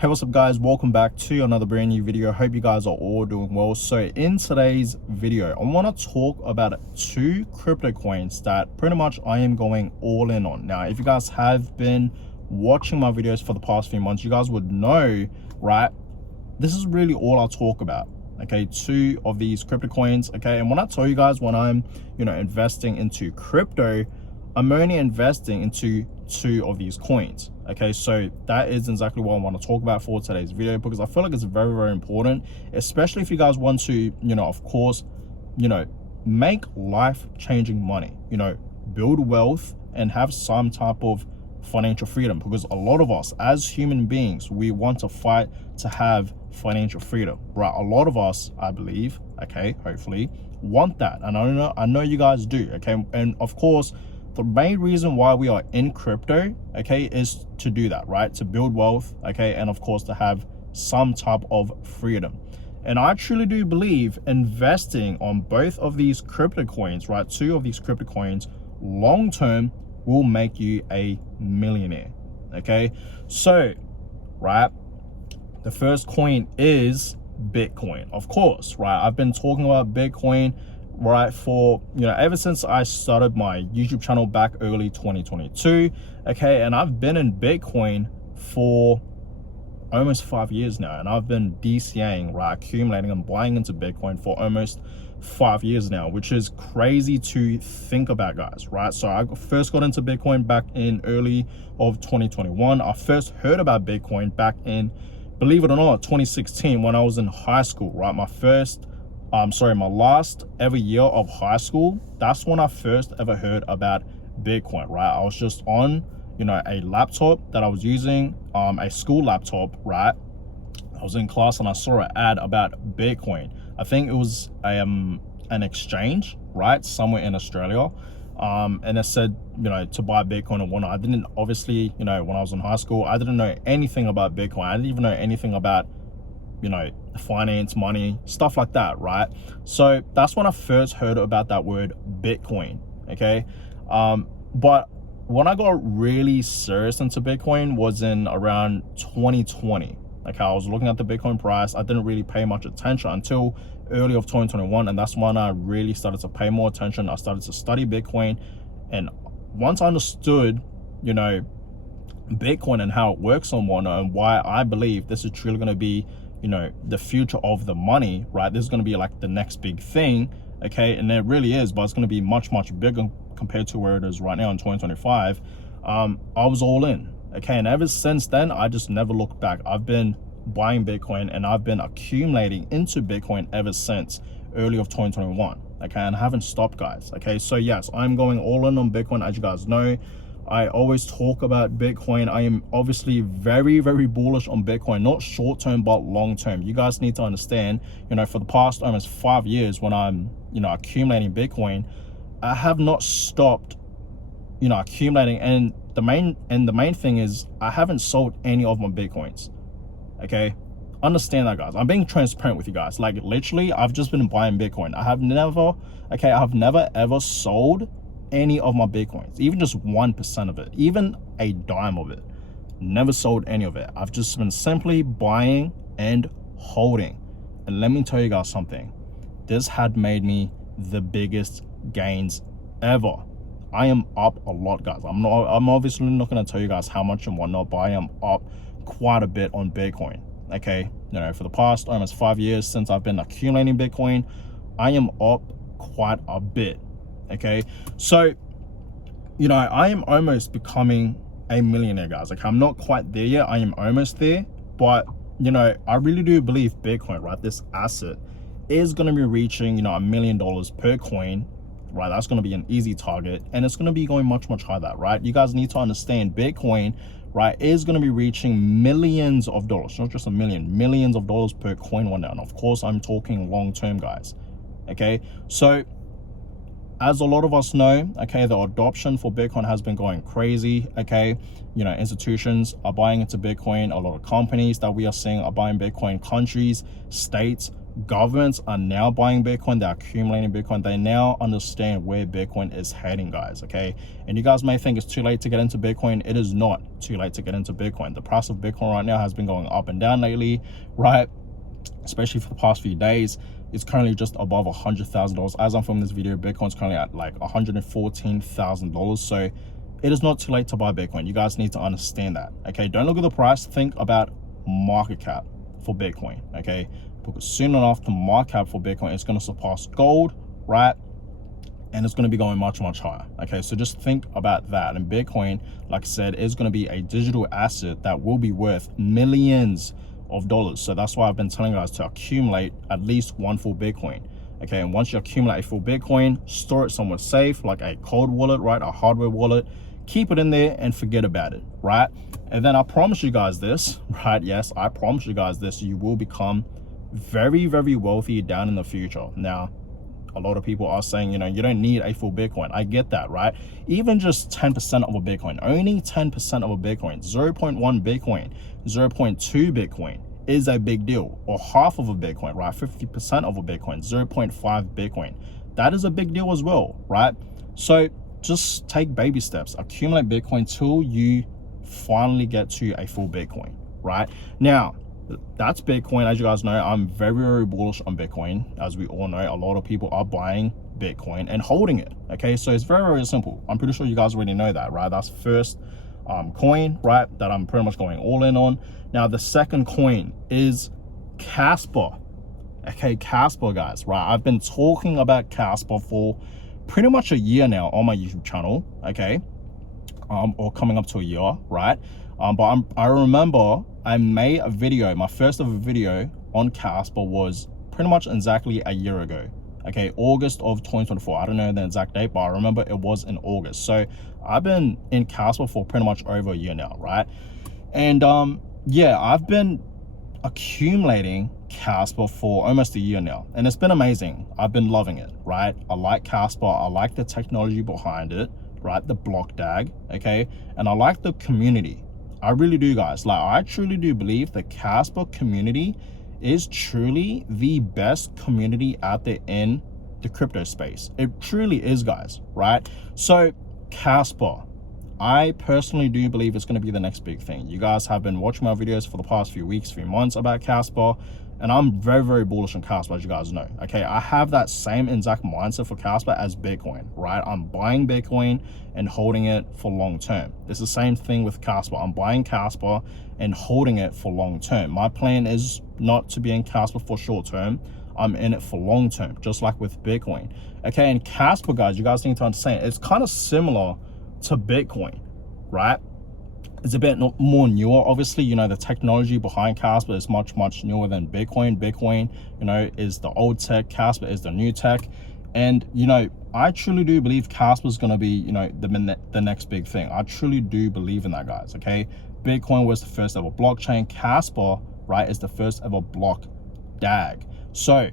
Hey, what's up guys, welcome back to another brand new video. Hope you guys are all doing well. So in today's video, I want to talk about two crypto coins that pretty much I am going all in on. Now, if you guys have been watching my videos for the past few months, you guys would know, right, this is really all I talk about. Okay, two of these crypto coins. Okay, and when I tell you guys, when I'm investing into crypto, I'm only investing into two of these coins. Okay, so that is exactly what I want to talk about for today's video, because I feel like it's very, very important, especially if you guys want to, of course, make life-changing money, build wealth and have some type of financial freedom. Because a lot of us as human beings, we want to fight to have financial freedom, right? A lot of us, I believe, okay, hopefully, want that, and I know you guys do. Okay, and of course, the main reason why we are in crypto, okay, is to do that, right? To build wealth, okay, and of course to have some type of freedom. And I truly do believe investing on both of these crypto coins, right, two of these crypto coins, long term will make you a millionaire. Okay, so right, the first coin is Bitcoin, of course, right? I've been talking about Bitcoin, right, for ever since I started my YouTube channel back early 2022. Okay, and I've been in Bitcoin for almost 5 years now, and I've been DCAing, right, accumulating and buying into Bitcoin for almost 5 years now, which is crazy to think about, guys, right? So I first got into Bitcoin back in early of 2021. I first heard about Bitcoin back in, believe it or not, 2016, when I was in high school, right? My last ever year of high school, that's when I first ever heard about Bitcoin, right? I was just on, a laptop that I was using, a school laptop, right? I was in class and I saw an ad about Bitcoin. I think it was an exchange, right, somewhere in Australia. And it said, to buy Bitcoin or whatnot. I didn't, obviously, when I was in high school, I didn't know anything about Bitcoin. I didn't even know anything about finance, money, stuff like that, right? So that's when I first heard about that word Bitcoin. Okay, but when I got really serious into Bitcoin was in around 2020. Okay, I was looking at the Bitcoin price. I didn't really pay much attention until early of 2021, and that's when I really started to pay more attention. I started to study Bitcoin, and once I understood Bitcoin and how it works and whatnot, and why I believe this is truly going to be the future of the money, right? This is going to be like the next big thing. Okay, and it really is, but it's going to be much bigger compared to where it is right now in 2025. I was all in. Okay, and ever since then, I just never looked back. I've been buying Bitcoin and I've been accumulating into Bitcoin ever since early of 2021. Okay, and I haven't stopped, guys. Okay, so yes, I'm going all in on Bitcoin. As you guys know, I always talk about Bitcoin. I am obviously very, very bullish on Bitcoin, not short term, but long term. You guys need to understand, for the past almost 5 years when I'm, accumulating Bitcoin, I have not stopped, accumulating. And the main thing is I haven't sold any of my Bitcoins. Okay, understand that, guys. I'm being transparent with you guys. Like, literally, I've just been buying Bitcoin. I have never ever sold any of my Bitcoins, even just 1% of it, even a dime of it. Never sold any of it. I've just been simply buying and holding. And let me tell you guys something, this had made me the biggest gains ever. I am up a lot, guys. I'm obviously not going to tell you guys how much and whatnot, but I am up quite a bit on Bitcoin. Okay, for the past almost 5 years since I've been accumulating Bitcoin, I am up quite a bit. Okay, so I am almost becoming a millionaire, guys. Like, I'm not quite there yet. I am almost there, but I really do believe Bitcoin, right, this asset, is going to be reaching $1 million per coin, right? That's going to be an easy target, and it's going to be going much higher than that, right? You guys need to understand Bitcoin, right, is going to be reaching millions of dollars, not just a million, millions of dollars per coin one day. And of course, I'm talking long term, guys. Okay, so as a lot of us know, okay, the adoption for Bitcoin has been going crazy. Okay, institutions are buying into Bitcoin. A lot of companies that we are seeing are buying Bitcoin. Countries, states, Governments are now buying Bitcoin, they're accumulating Bitcoin, they now understand where Bitcoin is heading, guys, okay? And you guys may think it's too late to get into Bitcoin. It is not too late to get into Bitcoin. The price of Bitcoin right now has been going up and down lately, right? Especially for the past few days. It's currently just above $100,000. As I'm filming this video, Bitcoin's currently at like $114,000. So it is not too late to buy Bitcoin. You guys need to understand that, okay? Don't look at the price, think about market cap for Bitcoin, okay? Because soon enough, the market cap for Bitcoin is going to surpass gold, right? And it's going to be going much, much higher, okay? So just think about that. And Bitcoin, like I said, is going to be a digital asset that will be worth millions of dollars. So that's why I've been telling you guys to accumulate at least one full Bitcoin, okay? And once you accumulate a full Bitcoin, store it somewhere safe, like a cold wallet, right? A hardware wallet. Keep it in there and forget about it, right? And then I promise you guys this, right? Yes, I promise you guys this, you will become very, very wealthy down in the future. Now, a lot of people are saying, you know, you don't need a full Bitcoin. I get that, right? Even just 10% of a Bitcoin, only 10% of a Bitcoin, 0.1 Bitcoin, 0.2 Bitcoin is a big deal. Or half of a Bitcoin, right? 50% of a Bitcoin, 0.5 Bitcoin. That is a big deal as well, right? So just take baby steps, accumulate Bitcoin till you finally get to a full Bitcoin, right? Now, that's Bitcoin. As you guys know, I'm very, very bullish on Bitcoin. As we all know, a lot of people are buying Bitcoin and holding it, okay? So it's very, very simple. I'm pretty sure you guys already know that, right? That's first coin, right, that I'm pretty much going all in on. Now, the second coin is Kaspa, okay? Kaspa, guys, right? I've been talking about Kaspa for pretty much a year now on my YouTube channel, okay? Or coming up to a year, right? But I remember I made a video, my first ever video on Kaspa was pretty much exactly a year ago, okay? August of 2024. I don't know the exact date, but I remember it was in August. So I've been in Kaspa for pretty much over a year now, right? And yeah, I've been accumulating Kaspa for almost a year now, and it's been amazing. I've been loving it, right? I like Kaspa. I like the technology behind it, right? The block DAG, okay? And I like the community. I really do, guys. Like, I truly do believe the Kaspa community is truly the best community out there in the crypto space. It truly is, guys, right? So Kaspa, I personally do believe it's going to be the next big thing. You guys have been watching my videos for the past few weeks, few months about Kaspa, and I'm very, very bullish on Kaspa, as you guys know, okay? I have that same exact mindset for Kaspa as Bitcoin, right? I'm buying Bitcoin and holding it for long term. It's the same thing with Kaspa. I'm buying Kaspa and holding it for long term. My plan is not to be in Kaspa for short term. I'm in it for long term, just like with Bitcoin, okay? And Kaspa, guys, you guys need to understand, it's kind of similar to Bitcoin, right? It's a bit more newer. Obviously, you know, the technology behind Kaspa is much, much newer than Bitcoin. Bitcoin, you know, is the old tech. Kaspa is the new tech. And, you know, I truly do believe Kaspa is going to be, you know, the next big thing. I truly do believe in that, guys, okay? Bitcoin was the first ever blockchain. Kaspa, right, is the first ever block DAG. So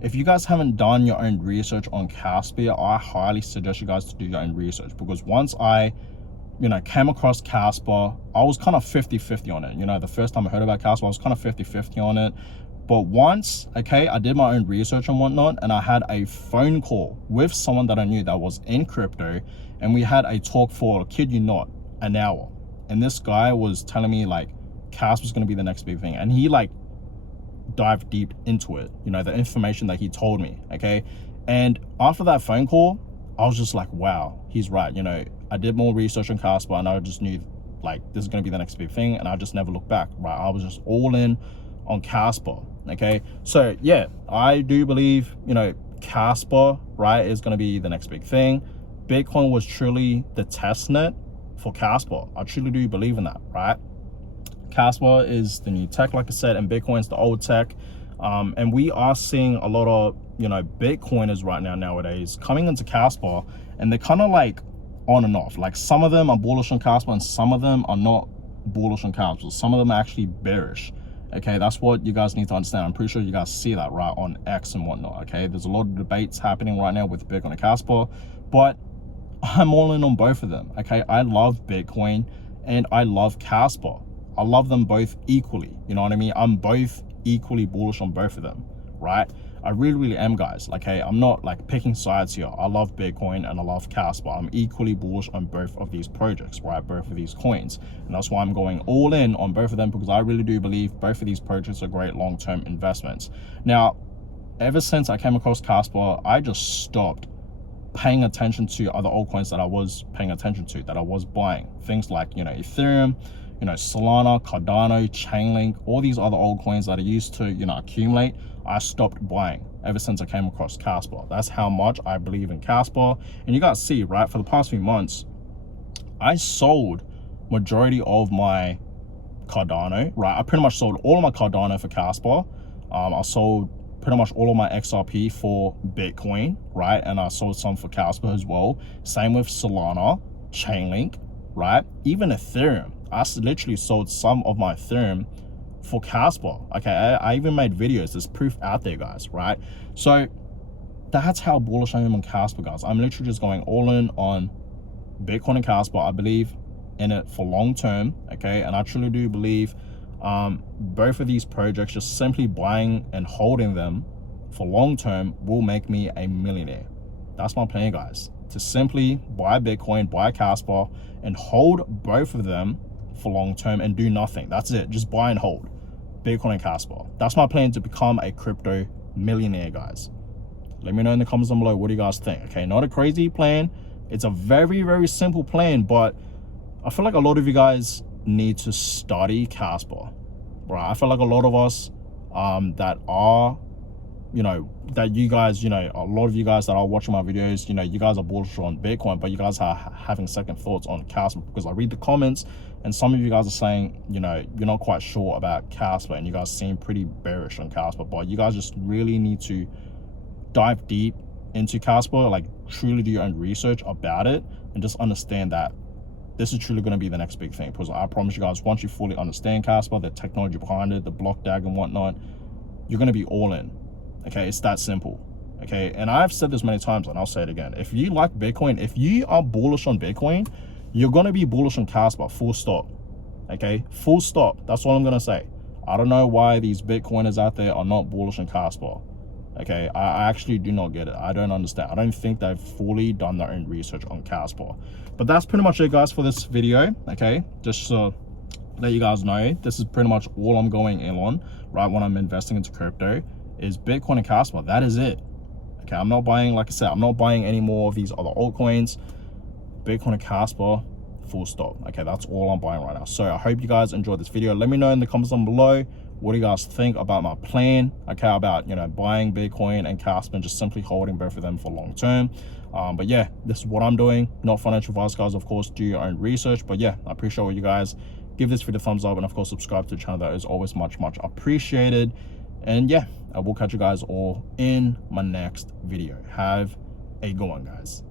if you guys haven't done your own research on Kaspa, I highly suggest you guys to do your own research, because once I, you know, came across Kaspa, I was kind of 50-50 on it. You know, the first time I heard about Kaspa, I was kind of 50-50 on it. But once, okay, I did my own research and whatnot, and I had a phone call with someone that I knew that was in crypto, and we had a talk for, kid you not, an hour. And this guy was telling me, like, Kaspa was going to be the next big thing. And he, like, dived deep into it, you know, the information that he told me, okay? And after that phone call, I was just like, wow, he's right. You know, I did more research on Kaspa, and I just knew, like, this is going to be the next big thing, and I just never looked back, right? I was just all in on Kaspa, okay? So yeah, I do believe, you know, Kaspa, right, is going to be the next big thing. Bitcoin was truly the test net for Kaspa. I truly do believe in that, right? Kaspa is the new tech, like I said, and Bitcoin's the old tech. And we are seeing a lot of, you know, Bitcoiners right now nowadays coming into Kaspa, and they're kind of like on and off. Like, some of them are bullish on Kaspa and some of them are not bullish on Kaspa. Some of them are actually bearish, okay? That's what you guys need to understand. I'm pretty sure you guys see that, right, on X and whatnot, okay? There's a lot of debates happening right now with Bitcoin and Kaspa, but I'm all in on both of them, okay? I love Bitcoin and I love Kaspa. I love them both equally, you know what I mean? I'm both equally bullish on both of them, right? I really am, guys. Like, hey, I'm not like picking sides here. I love Bitcoin and I love Kaspa. I'm equally bullish on both of these projects, right? Both of these coins. And that's why I'm going all in on both of them, because I really do believe both of these projects are great long-term investments. Now, ever since I came across Kaspa, I just stopped paying attention to other altcoins that I was paying attention to, that I was buying. Things like, you know, Ethereum, you know, Solana, Cardano, Chainlink, all these other altcoins that I used to, you know, accumulate, I stopped buying ever since I came across Kaspa. That's how much I believe in Kaspa. And you guys see, right, for the past few months, I sold majority of my Cardano, right? I pretty much sold all of my Cardano for Kaspa. I sold pretty much all of my XRP for Bitcoin, right? And I sold some for Kaspa as well. Same with Solana, Chainlink, right? Even Ethereum. I literally sold some of my Ethereum for Kaspa. Okay, I even made videos. There's proof out there, guys, right? So that's how bullish I am on Kaspa, guys. I'm literally just going all in on Bitcoin and Kaspa. I believe in it for long term, okay? And I truly do believe both of these projects, just simply buying and holding them for long term, will make me a millionaire. That's my plan, guys, to simply buy Bitcoin, buy Kaspa, and hold both of them for long term and do nothing. That's it. Just buy and hold Bitcoin and Kaspa. That's my plan to become a crypto millionaire, guys. Let me know in the comments down below, what do you guys think? Okay, not a crazy plan. It's a very simple plan, but I feel like a lot of you guys need to study Kaspa, right? I feel like a lot of us that are, you know, that you guys, you know, a lot of you guys that are watching my videos, you know, you guys are bullish on Bitcoin, but you guys are having second thoughts on Kaspa, because I read the comments and some of you guys are saying, you know, you're not quite sure about Kaspa and you guys seem pretty bearish on Kaspa, but you guys just really need to dive deep into Kaspa, like truly do your own research about it and just understand that this is truly going to be the next big thing. Because I promise you guys, once you fully understand Kaspa, the technology behind it, the block DAG and whatnot, you're going to be all in. Okay, it's that simple. Okay, and I've said this many times and I'll say it again. If you like Bitcoin, if you are bullish on Bitcoin, you're going to be bullish on Kaspa, full stop. Okay, full stop. That's all I'm going to say. I don't know why these Bitcoiners out there are not bullish on Kaspa. Okay, I actually do not get it. I don't understand. I don't think they've fully done their own research on Kaspa. But that's pretty much it, guys, for this video. Okay, just so let you guys know, this is pretty much all I'm going in on, right, when I'm investing into crypto, is Bitcoin and Kaspa. That is it. Okay, I'm not buying, like I said, I'm not buying any more of these other altcoins. Bitcoin and Kaspa, full stop. Okay, that's all I'm buying right now. So I hope you guys enjoyed this video. Let me know in the comments down below, what do you guys think about my plan? Okay, about, you know, buying Bitcoin and Kaspa and just simply holding both of them for long term. But yeah, this is what I'm doing. Not financial advice, guys. Of course, do your own research. But yeah, I appreciate all you guys. Give this video a thumbs up and of course subscribe to the channel. That is always much appreciated. And yeah, I will catch you guys all in my next video. Have a good one, guys.